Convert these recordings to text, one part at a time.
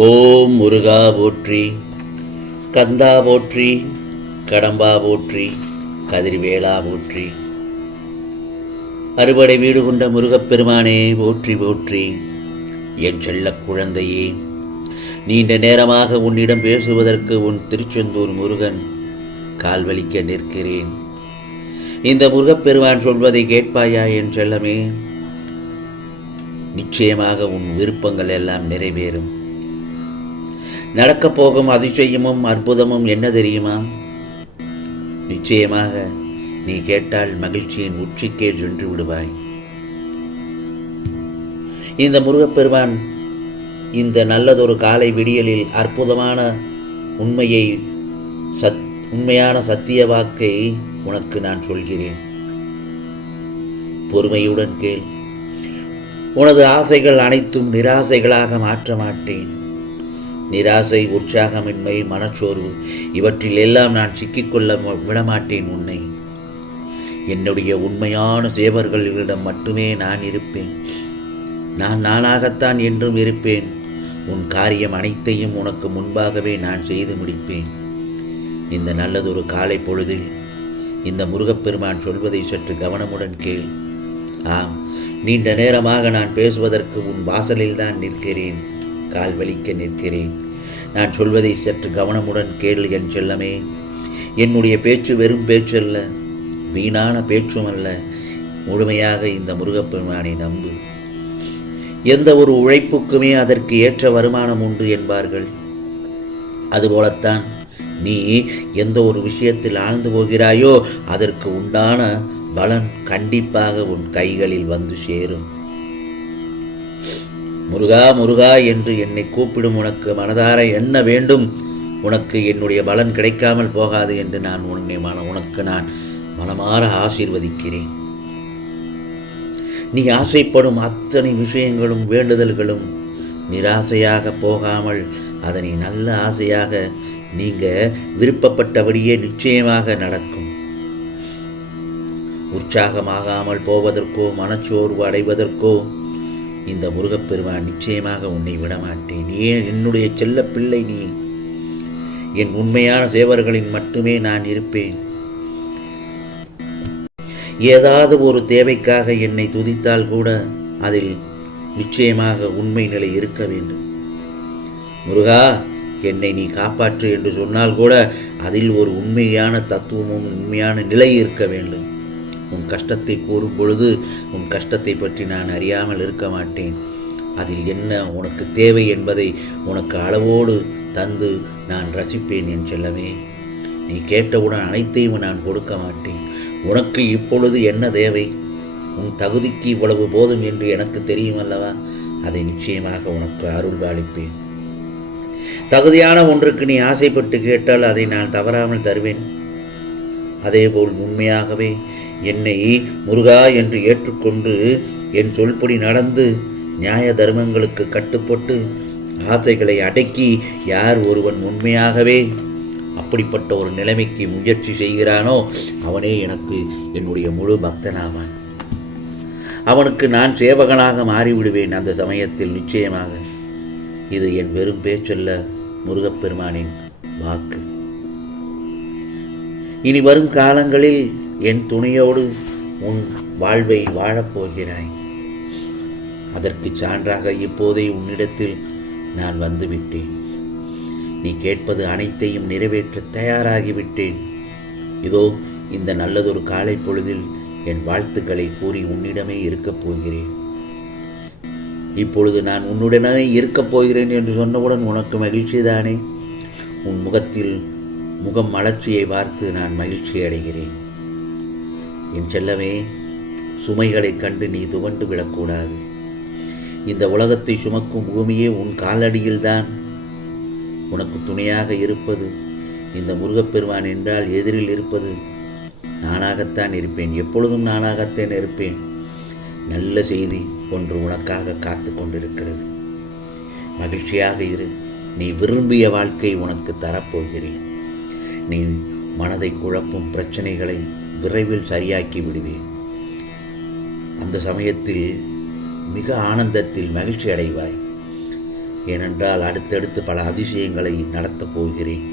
ஓம் முருகா போற்றி, கந்தா போற்றி, கடம்பா போற்றி, கதிர்வேலா போற்றி. அறுபடை வீடு கொண்ட முருகப்பெருமானே போற்றி போற்றி. என் செல்ல குழந்தையே, நீண்ட நேரமாக உன்னிடம் பேசுவதற்கு உன் திருச்செந்தூர் முருகன் கால்வலிக்க நிற்கிறேன். இந்த முருகப்பெருமான் சொல்வதை கேட்பாயா என் செல்லமே? நிச்சயமாக உன் விருப்பங்கள் எல்லாம் நிறைவேறும். நடக்கப் போகும் அதிசயமும் அற்புதமும் என்ன தெரியுமா? நிச்சயமாக நீ கேட்டால் மகிழ்ச்சியின் உச்சிக்கே சென்று விடுவாய். இந்த முருகப்பெருமான் இந்த நல்லதொரு காலை விடியலில் அற்புதமான உண்மையான சத்திய வாக்கை உனக்கு நான் சொல்கிறேன். பொறுமையுடன் கேள். உனது ஆசைகள் அனைத்தும் நிராசைகளாக மாற்ற மாட்டேன். நிராசை, உற்சாகமின்மை, மனச்சோர்வு இவற்றில் எல்லாம் நான் சிக்கிக்கொள்ள விடமாட்டேன் உன்னை. என்னுடைய உண்மையான சேவர்களிடம் மட்டுமே நான் இருப்பேன். நான் நானாகத்தான் என்றும் இருப்பேன். உன் காரியம் அனைத்தையும் உனக்கு முன்பாகவே நான் செய்து முடிப்பேன். இந்த நல்லதொரு காலை பொழுதில் இந்த முருகப்பெருமான் சொல்வதை சற்று கவனமுடன் கேள். ஆம், நீண்ட நேரமாக நான் பேசுவதற்கு உன் வாசலில் தான் நிற்கிறேன். கால் வலிக்க நிற்கிறேன். நான் சொல்வதை சற்று கவனமுடன் கேள் என் செல்லமே. என்னுடைய பேச்சு வெறும் பேச்சல்ல, வீணான பேச்சும் அல்ல. முழுமையாக இந்த முருகப்பெருமானை நம்பு. எந்த ஒரு உழைப்புக்குமே அதற்கு ஏற்ற வருமானம் உண்டு என்பார்கள். அதுபோலத்தான் நீ எந்த ஒரு விஷயத்தில் ஆழ்ந்து போகிறாயோ அதற்கு உண்டான பலன் கண்டிப்பாக உன் கைகளில் வந்து சேரும். முருகா முருகா என்று என்னை கூப்பிடும் உனக்கு மனதார என்ன வேண்டும்? உனக்கு என்னுடைய பலன் கிடைக்காமல் போகாது என்று நான் உனக்கு நான் மனமாற ஆசீர்வதிக்கிறேன். நீ ஆசைப்படும் அத்தனை விஷயங்களும் வேண்டுதல்களும் நிராசையாக போகாமல் அதனை நல்ல ஆசையாக நீங்க விருப்பப்பட்டபடியே நிச்சயமாக நடக்கும். உற்சாகமாகாமல் போவதற்கோ மனச்சோர்வு அடைவதற்கோ இந்த முருகப்பெருமான் நிச்சயமாக உன்னை விடமாட்டேன். ஏன் என்னுடைய செல்ல பிள்ளை நீ. என் உண்மையான சேவர்களின் மட்டுமே நான் இருப்பேன். ஏதாவது ஒரு தேவைக்காக என்னை துதித்தால் கூட அதில் நிச்சயமாக உண்மை நிலை இருக்க வேண்டும். முருகா, என்னை நீ காப்பாற்று என்று சொன்னால் கூட அதில் ஒரு உண்மையான தத்துவமும் உண்மையான நிலை இருக்க வேண்டும். உன் கஷ்டத்தை கூறும் பொழுது உன் கஷ்டத்தை பற்றி நான் அறியாமல் இருக்க மாட்டேன். அதில் என்ன உனக்கு தேவை என்பதை உனக்கு அளவோடு தந்து நான் ரசிப்பேன் என் செல்லமே. நீ கேட்டவுடன் அனைத்தையும் நான் கொடுக்க மாட்டேன். உனக்கு இப்பொழுது என்ன தேவை? உன் தகுதிக்கு இவ்வளவு போதும் என்று எனக்கு தெரியும் அல்லவா? அதை நிச்சயமாக உனக்கு அருள் அளிப்பேன். தகுதியான ஒன்றுக்கு நீ ஆசைப்பட்டு கேட்டால் அதை நான் தவறாமல் தருவேன். அதேபோல் உண்மையாகவே என்னை முருகா என்று ஏற்றுக்கொண்டு என் சொல்படி நடந்து நியாய தர்மங்களுக்கு கட்டுப்பட்டு ஆசைகளை அடக்கி யார் ஒருவன் உண்மையாகவே அப்படிப்பட்ட ஒரு நிலைமைக்கு முயற்சி செய்கிறானோ அவனே எனக்கு என்னுடைய முழு பக்தனாவான். அவனுக்கு நான் சேவகனாக மாறிவிடுவேன் அந்த சமயத்தில் நிச்சயமாக. இது என் வெறும் பேச்சல்ல, முருகப்பெருமானின் வாக்கு. இனி வரும் காலங்களில் என் துணையோடு உன் வாழ்வை வாழப்போகிறாய். அதற்கு சான்றாக இப்போதே உன்னிடத்தில் நான் வந்துவிட்டேன். நீ கேட்பது அனைத்தையும் நிறைவேற்ற தயாராகிவிட்டேன். இதோ இந்த நல்லதொரு காலை பொழுதில் என் வாழ்த்துக்களை கூறி உன்னிடமே இருக்கப் போகிறேன். இப்பொழுது நான் உன்னுடனே இருக்கப் போகிறேன் என்று சொன்னவுடன் உனக்கு மகிழ்ச்சிதானே? உன் முகத்தில் முகம் மலர்ச்சியை பார்த்து நான் மகிழ்ச்சி அடைகிறேன். என் செல்லமே, சுமைகளைக் கண்டு நீ துவண்டு விடக்கூடாது. இந்த உலகத்தை சுமக்கும் பூமியே உன் காலடியில்தான். உனக்கு துணையாக இருப்பது இந்த முருகப்பெருமான் என்றால் எதிரில் இருப்பது நானாகத்தான் இருப்பேன். எப்பொழுதும் நானாகத்தான் இருப்பேன். நல்ல செய்தி ஒன்று உனக்காக காத்து கொண்டிருக்கிறது. மகிழ்ச்சியாக இரு. நீ விரும்பிய வாழ்க்கை உனக்கு தரப்போகிறேன். நீ மனதை குழப்பும் பிரச்சனைகளை விரைவில் சரியாக்கி விடுவேன். அந்த சமயத்தில் மிக ஆனந்தத்தில் மகிழ்ச்சி அடைவாய். ஏனென்றால் அடுத்தடுத்து பல அதிசயங்களை நடத்தப் போகிறேன்.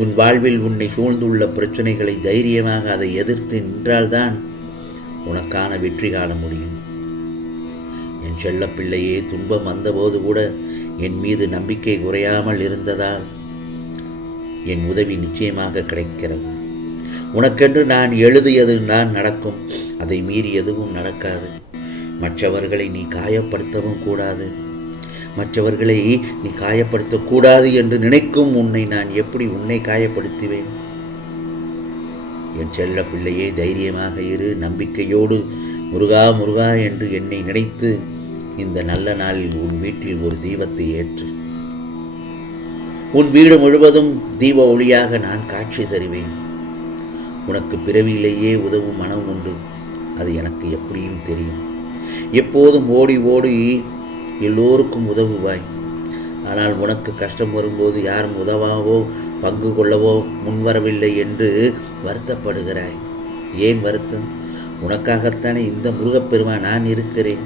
உன் வாழ்வில் உன்னை சூழ்ந்துள்ள பிரச்சனைகளை தைரியமாக அதை எதிர்த்து நின்றால்தான் உனக்கான வெற்றி காண முடியும். என் செல்ல பிள்ளையே, துன்பம் வந்தபோது கூட என் மீது நம்பிக்கை குறையாமல் இருந்ததால் என் உதவி நிச்சயமாக கிடைக்கிறது. உனக்கென்று நான் எழுதியது தான் நடக்கும். அதை மீறி எதுவும் நடக்காது. மற்றவர்களை நீ காயப்படுத்தவும் கூடாது. மற்றவர்களை நீ காயப்படுத்தக்கூடாது என்று நினைக்கும் உன்னை நான் எப்படி உன்னை காயப்படுத்துவேன்? என் செல்ல பிள்ளையே, தைரியமாக இரு. நம்பிக்கையோடு முருகா முருகா என்று என்னை நினைத்து இந்த நல்ல நாளில் உன் வீட்டில் ஒரு தீபத்தை ஏற்று உன் வீடு முழுவதும் தீப ஒளியாக நான் காட்சி தருவேன். உனக்கு பிறவியிலேயே உதவும் மனம் உண்டு. அது எனக்கு எப்படியும் தெரியும். எப்போதும் ஓடி ஓடி எல்லோருக்கும் உதவுவாய். ஆனால் உனக்கு கஷ்டம் வரும்போது யாரும் உதவாவோ பங்கு கொள்ளவோ முன்வரவில்லை என்று வருத்தப்படுகிறாய். ஏன் வருத்தம்? உனக்காகத்தானே இந்த முருகப்பெருமான் நான் இருக்கிறேன்.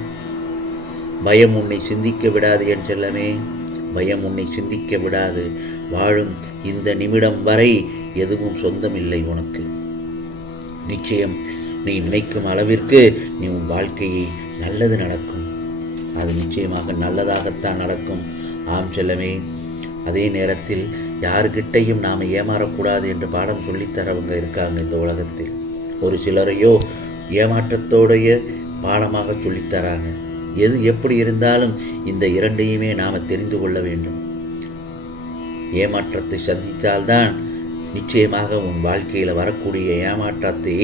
பயம் உன்னை சிந்திக்க விடாது என் செல்லமே. பயம் உன்னை சிந்திக்க விடாது. வாழும் இந்த நிமிடம் வரை எதுவும் சொந்தமில்லை உனக்கு. நிச்சயம் நீ நினைக்கும் அளவிற்கு நீ உன் வாழ்க்கையை நல்லது நடக்கும். அது நிச்சயமாக நல்லதாகத்தான் நடக்கும். ஆம் செல்லமே. அதே நேரத்தில் யாருக்கிட்டையும் நாம் ஏமாறக்கூடாது என்று பாடம் சொல்லித்தரவங்க இருக்காங்க இந்த உலகத்தில். ஒரு சிலரையோ ஏமாற்றத்தோடைய பாடமாக சொல்லித்தராங்க. எது எப்படி இருந்தாலும் இந்த இரண்டையுமே நாம் தெரிந்து கொள்ள வேண்டும். ஏமாற்றத்தை சந்தித்தால்தான் நிச்சயமாக உன் வாழ்க்கையில் வரக்கூடிய ஏமாற்றத்தை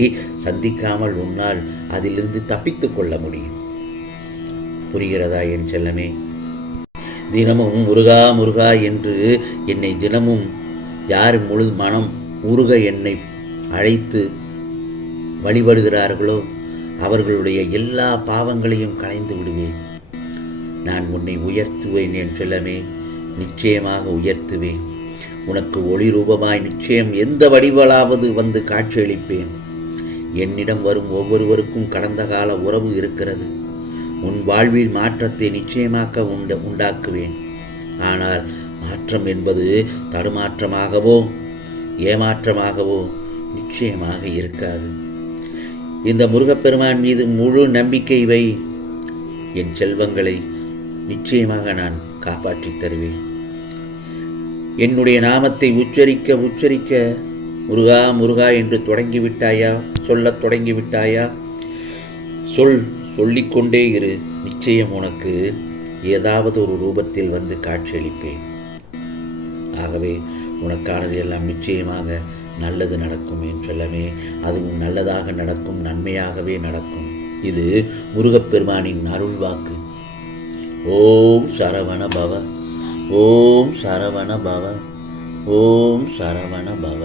சந்திக்காமல் உன்னால் அதிலிருந்து தப்பித்து கொள்ள முடியும். புரிகிறதா என் செல்லமே? தினமும் முருகா முருகா என்று என்னை தினமும் யார் முழு மனம் உருக என்னை அழைத்து வழிபடுகிறார்களோ அவர்களுடைய எல்லா பாவங்களையும் களைந்து விடுவேன். நான் உன்னை உயர்த்துவேன் என் செல்லமே. நிச்சயமாக உயர்த்துவேன். உனக்கு ஒளி ரூபமாய் நிச்சயம் எந்த வடிவலாவது வந்து காட்சியளிப்பேன். என்னிடம் வரும் ஒவ்வொருவருக்கும் கடந்த கால உறவு இருக்கிறது. உன் வாழ்வில் மாற்றத்தை நிச்சயமாக உண்டாக்குவேன். ஆனால் மாற்றம் என்பது தடுமாற்றமாகவோ ஏமாற்றமாகவோ நிச்சயமாக இருக்காது. இந்த முருகப்பெருமான் மீது முழு நம்பிக்கை வை. என் செல்வங்களை நிச்சயமாக நான் காப்பாற்றித் தருவேன். என்னுடைய நாமத்தை உச்சரிக்க உச்சரிக்க முருகா முருகா என்று தொடங்கிவிட்டாயா? சொல்லத் தொடங்கிவிட்டாயா? சொல்லிக்கொண்டே இரு. நிச்சயம் உனக்கு ஏதாவது ஒரு ரூபத்தில் வந்து காட்சியளிப்பேன். ஆகவே உனக்கானது எல்லாம் நிச்சயமாக நல்லது நடக்கும் என் செல்லமே. அதுவும் நல்லதாக நடக்கும், நன்மையாகவே நடக்கும். இது முருகப்பெருமானின் அருள் வாக்கு. ஓம் சரவண பவ. ஓம் சரவண பவ. ஓம் சரவண பவ.